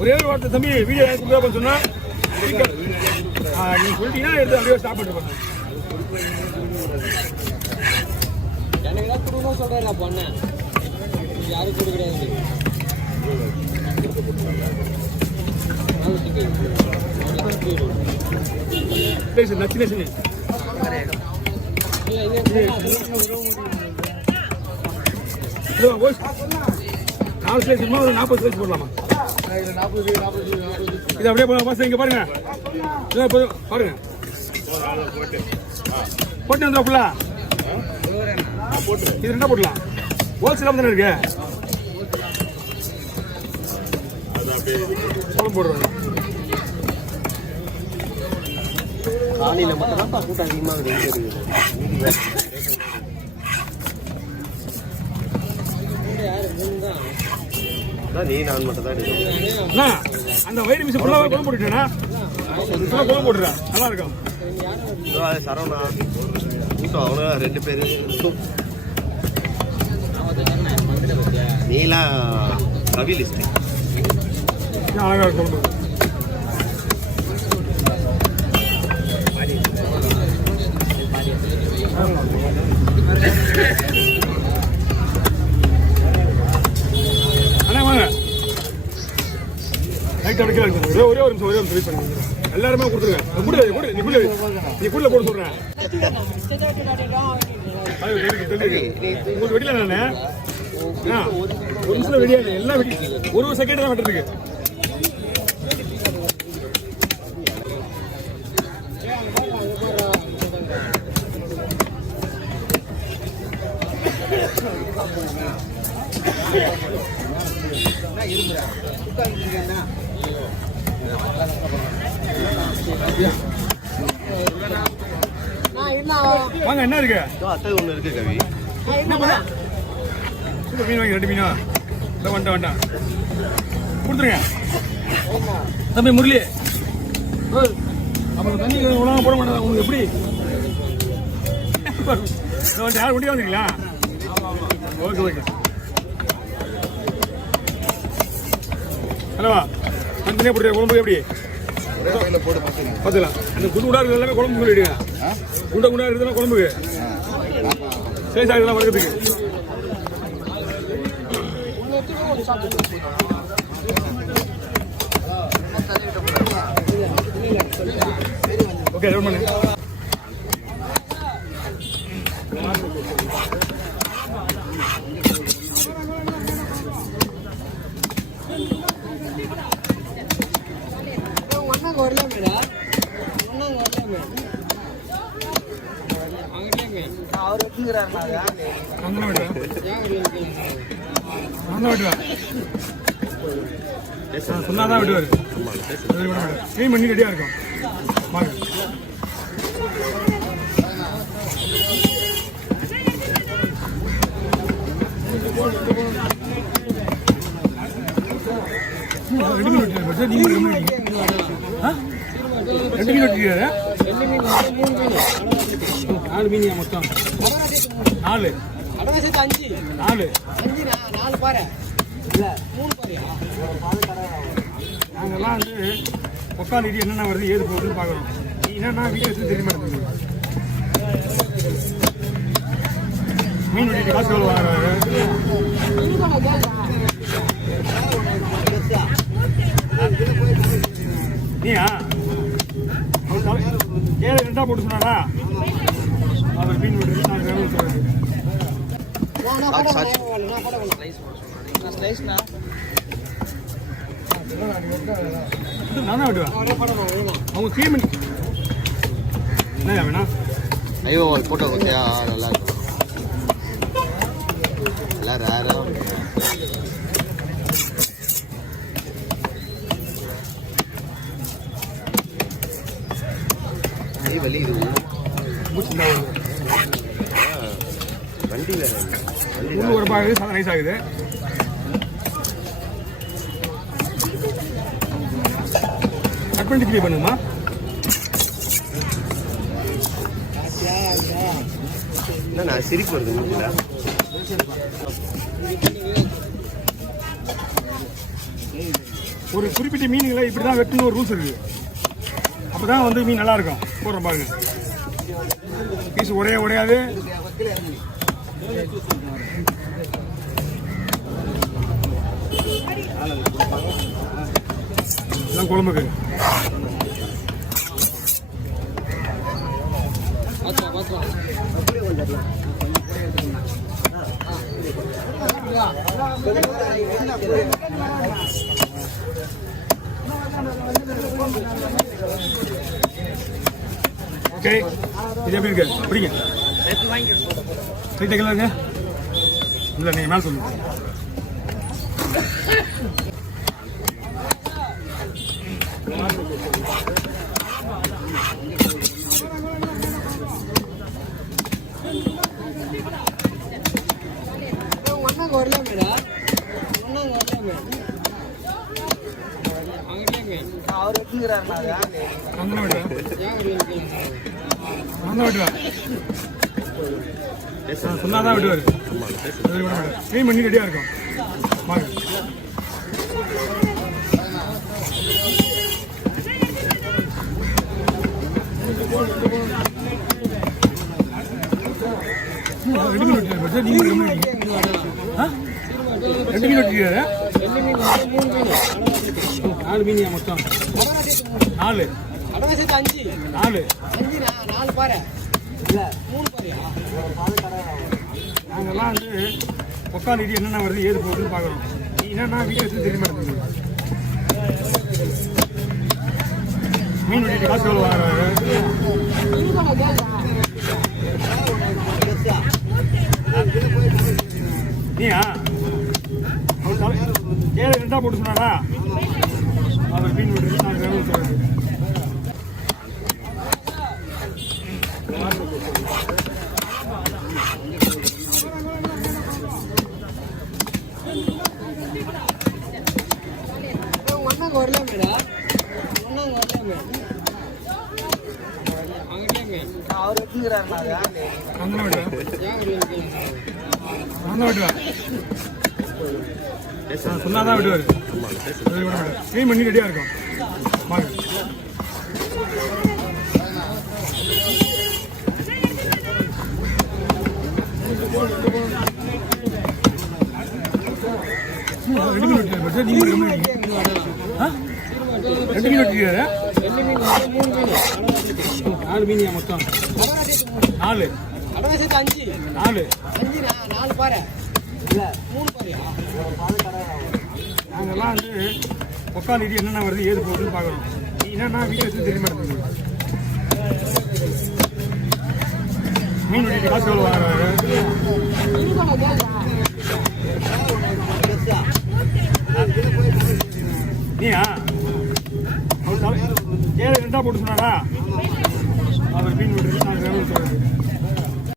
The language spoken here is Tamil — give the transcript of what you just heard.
ஒரே ஒரு வார்த்தை தம்பி வீடியோ கொடுக்க சொன்னா நீங்க சொல்லிட்டீங்கன்னா எடுத்து அப்படியே ஸ்டாப் பண்ணிட்டு எனக்கு தான் கொடுக்கணும் சொல்றேன் பொண்ணு யாரும் கொடு கிடையாது நச்சு நாலு ஸ்லைஸ் சும்மா ஒரு 40 ஸ்லைஸ் போடலாமா? இது அப்படியே போடலாம். இங்க பாருங்க பாருங்க போட்டு வந்தா ஃபுல்லா இது ரெண்டா போடலாம். ஹோல்சேல் தானே இருக்கு குழம்பு போடுறோம். காலையில் மட்டும் தான் கூட்டம் அதிகமாக இருக்குது. நீ நான் மட்டும் தான் அந்த வயிறு மிஷன் ஃபுல்லாக குழம்பு போட்டுட்டேன்னா குழம்பு போட்டுறேன் நல்லா இருக்கும். சரவணா கூட்டம் அவ்வளோ 2 பேர் நீலாம் ரவி லிஸ்ட் அழகாக குழம்பு ஒரே ஒரு நிமிஷம் வெயிட் பண்ணுங்க. எல்லாருமே கொடுத்துருங்க. நீ கூட போட சொல்றேன். உங்களுக்கு வெடியில நானே ஒரு நிமிஷம் வெடியாது. எல்லாம் வெடி ஒரு செகண்ட் தான் வெட்டுறதுக்கு. வாங்க என்ன இருக்கு? அத்தை ஒன்று இருக்கு கவி. மீன் வாங்கி 2 மீனா வேண்டாம் கொடுத்துருங்க தம்பி முரளி. அப்புறம் தண்ணி உணவு போட மாட்டேன் உங்களுக்கு எப்படி? யார் வண்டியா வந்தீங்களா? ஓகே ஹலோ தனியாக போட்டு குழம்பு எப்படி பார்த்துக்கலாம். அந்த குண்டா இருக்கிறது எல்லாமே குழம்பு சொல்லிடுங்க. குண்டா இருக்கிறதுலாம் குழம்புக்கு சரி சார் இதெல்லாம் வளர்க்கறதுக்கு. ஓகே ரெடி பண்ணு. சொன்னாதான் விடுவாரு. கிளீன் பண்ணி ரெடியா இருக்கும். நாலு மீனியா மொத்தம் 4 பாரு இல்ல 3 பாரு. நாங்கெல்லாம் வந்து உட்காந்துட்டு என்னென்ன வருது ஏது போகுதுன்னு பார்க்குறோம். நீ என்னன்னா வீடியோஸ் தெரிய மாட்டேங்குது. மீன் வெட்டிட்டு காசு எவ்வளோ வாங்குறாரு? நீயா ஏழு 2 போட்டு சொன்னாரா? அவர் மீன் வெட்டி நானா விடுவேன். அவங்க கிளீன் என்ன வேணா ஐயோ போட்டோ ஓகேயா நல்லா இருக்கும். எல்லாம் ரேரா கை வலி இது வண்டி வேற ஒரு பாகு நைஸ் ஆகுது. கட் பண்ணி கிளீன் பண்ணுமா? நான் சிரிப்பு வருது மூஞ்சில. ஒரு குறிப்பிட்ட மீன்களை இப்படி தான் வெட்டணும் ஒரு ரூல்ஸ் இருக்குது. அப்போ தான் வந்து மீன் நல்லா இருக்கும். போடுறோம் பாருங்க, பீஸ் உடையாது. இதெல்லாம் குழம்புக்கு. ஓகே, இது எப்படி இருக்கு? பிடிங்க. ரேட் எவ்வளோங்க? இல்லை, நீங்கள் மேலே சொல்லுங்க. சொன்னாதான் விடுவாரு. க்ளீன் பண்ணி ரெடியாக இருக்கும். வாங்க. ரெண்டு மீன் வெட்டியாரு. நீங்கள் 2 மீன் வெட்டியாரு. 4 மீனியா மொத்தம்? 4 பாரு. இல்லை 3 பாரியா? நாங்கள்லாம் வந்து உட்காந்துட்டு என்னென்ன வருது ஏது போகுதுன்னு பார்க்குறோம். நீ என்னன்னா வீட்டில் எடுத்து தெரிய மாட்டேங்குது. மீன் வெட்டிட்டு காசு எவ்வளோ வாங்குறாரு? நீயா ஏழு 2 போட்டு சொன்னாடா. அவர் மீன் வெட்டிட்டு நான் வேணும் சொல்லுறது. சொன்னாதான் விடுவாரு. க்ளீன் பண்ணி ரெடியாக இருக்கும். வாங்க. ரெண்டு மீன் வெட்டியாரு. நீங்கள் 2 மீன் வெட்டியாரு. 4 மீனியா மொத்தம்? 4 பாரு. இல்லை 3 பாரியா? நாங்கள்லாம் வந்து உட்காந்துட்டு என்னென்ன வருது ஏது போகுதுன்னு பார்க்குறோம். நீ என்னன்னா வீட்டில் எடுத்து தெரிய மாட்டேங்குது. மீன் வெட்டிட்டு காசு எவ்வளோ வாங்குறாரு? நீயா ஏழு 2 போட்டு சொன்னாடா. அவர் மீன் வெட்டிட்டு நான் வேணும் சொல்லுறது.